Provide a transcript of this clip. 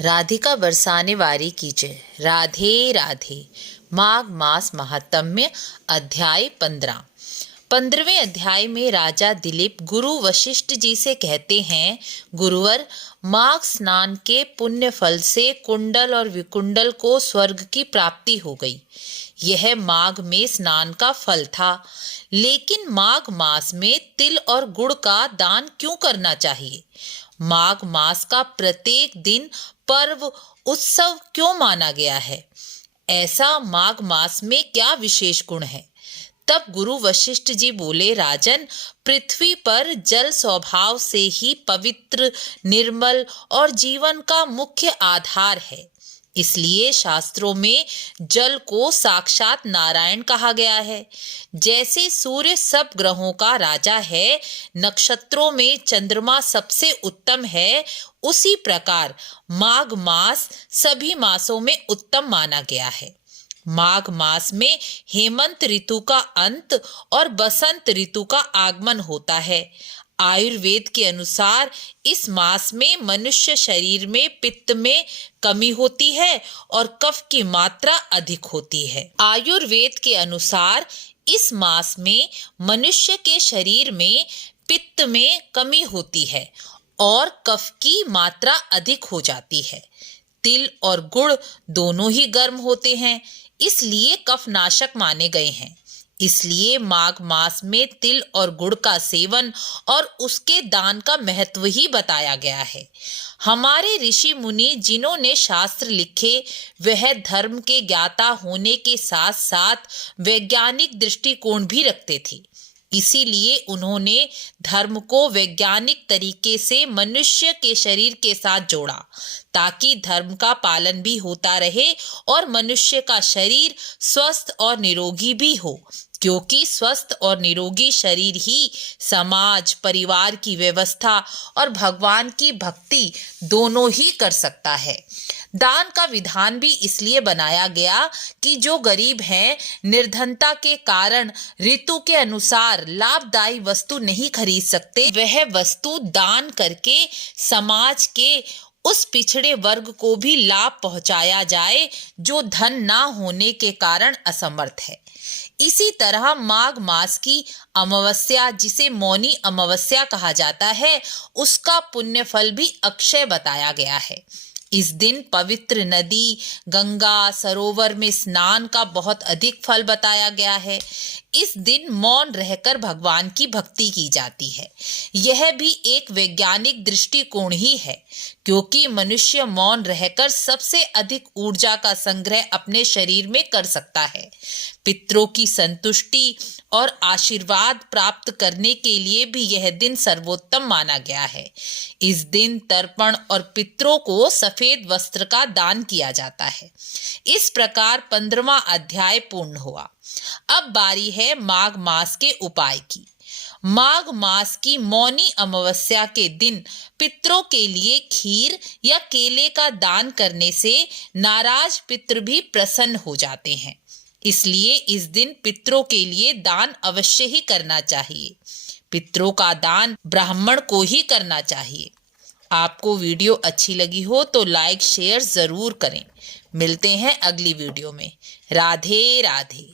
राधिका बरसाने वारी कीजय। राधे राधे। माघ मास महात्म्य अध्याय 15। 15वें अध्याय में राजा दिलीप गुरु वशिष्ठ जी से कहते हैं, गुरुवर, माघ स्नान के पुण्य फल से कुंडल और विकुंडल को स्वर्ग की प्राप्ति हो गई। यह माघ में स्नान का फल था, लेकिन माघ मास में तिल और गुड़ का दान क्यों करना चाहिए? माघ मास का प्रत्येक दिन पर्व उत्सव क्यों माना गया है? ऐसा माघ मास में क्या विशेष गुण है? तब गुरु वशिष्ठ जी बोले, राजन, पृथ्वी पर जल स्वभाव से ही पवित्र, निर्मल और जीवन का मुख्य आधार है। इसलिए शास्त्रों में जल को साक्षात नारायण कहा गया है। जैसे सूर्य सब ग्रहों का राजा है, नक्षत्रों में चंद्रमा सबसे उत्तम है, उसी प्रकार माघ मास सभी मासों में उत्तम माना गया है। माघ मास में हेमंत ऋतु का अंत और बसंत ऋतु का आगमन होता है। आयुर्वेद के अनुसार इस मास में मनुष्य शरीर में पित्त में कमी होती है और कफ की मात्रा अधिक होती है। आयुर्वेद के अनुसार इस मास में मनुष्य के शरीर में पित्त में कमी होती है और कफ की मात्रा अधिक हो जाती है। तिल और गुड़ दोनों ही गर्म होते हैं, इसलिए कफनाशक माने गए हैं। इसलिए माघ मास में तिल और गुड़ का सेवन और उसके दान का महत्व ही बताया गया है। हमारे ऋषि मुनि जिन्होंने शास्त्र लिखे, वह धर्म के ज्ञाता होने के साथ साथ वैज्ञानिक दृष्टिकोण भी रखते थे। इसीलिए उन्होंने धर्म को वैज्ञानिक तरीके से मनुष्य के शरीर के साथ जोड़ा, ताकि धर्म का पालन भी होता रहे और मनुष्य का शरीर स्वस्थ और निरोगी भी हो, क्योंकि स्वस्थ और निरोगी शरीर ही समाज, परिवार की व्यवस्था और भगवान की भक्ति दोनों ही कर सकता है। दान का विधान भी इसलिए बनाया गया कि जो गरीब हैं, निर्धनता के कारण ऋतु के अनुसार लाभदायी वस्तु नहीं खरीद सकते, वह वस्तु दान करके समाज के उस पिछड़े वर्ग को भी लाभ पहुंचाया जाए जो धन ना होने के कारण असमर्थ है। इसी तरह माघ मास की अमावस्या, जिसे मौनी अमावस्या कहा जाता है, उसका पुण्य फल भी अक्षय बताया गया है। इस दिन पवित्र नदी, गंगा, सरोवर में स्नान का बहुत अधिक फल बताया गया है। इस दिन मौन रहकर भगवान की भक्ति की जाती है। यह भी एक वैज्ञानिक दृष्टिकोण ही है, क्योंकि मनुष्य मौन रहकर सबसे अधिक ऊर्जा का संग्रह अपने शरीर में कर सकता है। पितरों की संतुष्टि और आशीर्वाद प्राप्त करने के लिए भी यह दिन सर्वोत्तम माना गया है। इस दिन तर्पण और पितरों को सफेद वस्त्र का दान किया जाता है। इस प्रकार 15वां अध्याय पूर्ण हुआ। अब बारी है माघ मास के उपाय की। माघ मास की मौनी अमावस्या के दिन पितरों के लिए खीर या केले का दान करने से नाराज पितर भी प्रसन्न हो जाते हैं। इसलिए इस दिन पितरों के लिए दान अवश्य ही करना चाहिए। पितरों का दान ब्राह्मण को ही करना चाहिए। आपको वीडियो अच्छी लगी हो तो लाइक शेयर जरूर करें। मिलते हैं अगली वीडियो में। राधे राधे।